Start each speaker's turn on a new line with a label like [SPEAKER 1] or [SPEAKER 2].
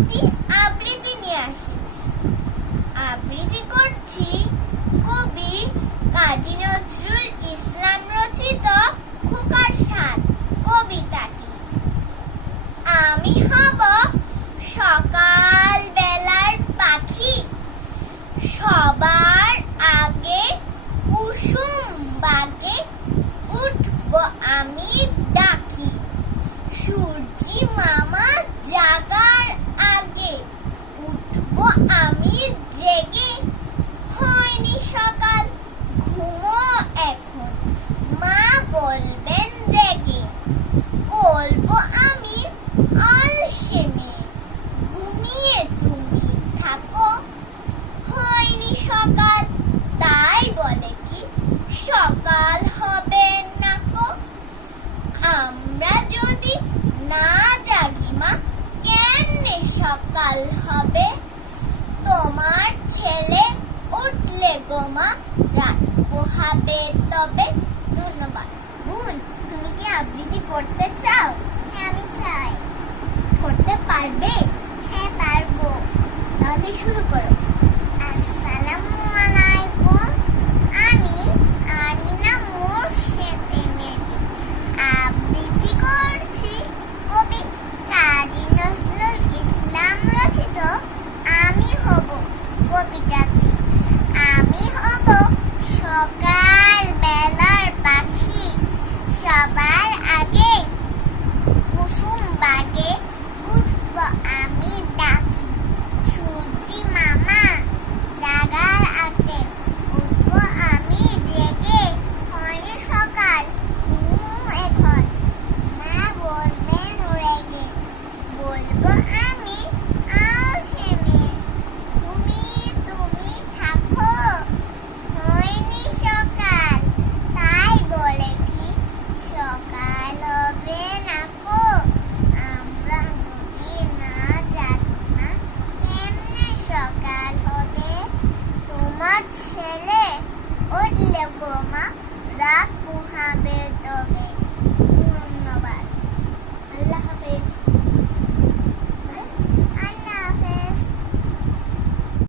[SPEAKER 1] একটি আবৃত্তি নিয়ে এসেছি আবৃত্তি করছি কবি কাজী নজরুল ইসলাম রচিত খোকার সাত কবিতাটি। আমি হব সকাল বেলার পাখি। সবার আগে কুসুম বাগে উঠব আমি ডাকি। সূর্যি মামা জাগার আগে উঠব আমি জেগে হয়নি সকাল ঘুমো এখন মা বলবেন রেগে বলব আমি আলসেমে ঘুমিয়ে তুমি থাকো হয়নি সকাল তাই বলে কি সকাল হবে না কো আমরা যদি না জাগি মা কেমনে সকাল হবে? তোমার ছেলে উঠলে গো মা রাত পোহাবে তবে। ধন্যবাদ। বোন তুমি কি আবৃত্তি করতে চাও? হ্যাঁ আমি চাই। করতে পারবে? হ্যাঁ পারব। তাহলে শুরু করো আসসালামু আলাইকুম আমি আরিনা মোর্শেদ এমএলএ আবৃত্তি করছি কবি কাজী নজরুল ইসলাম রচিত আমি হব কবিতাটি আমি হব সকাল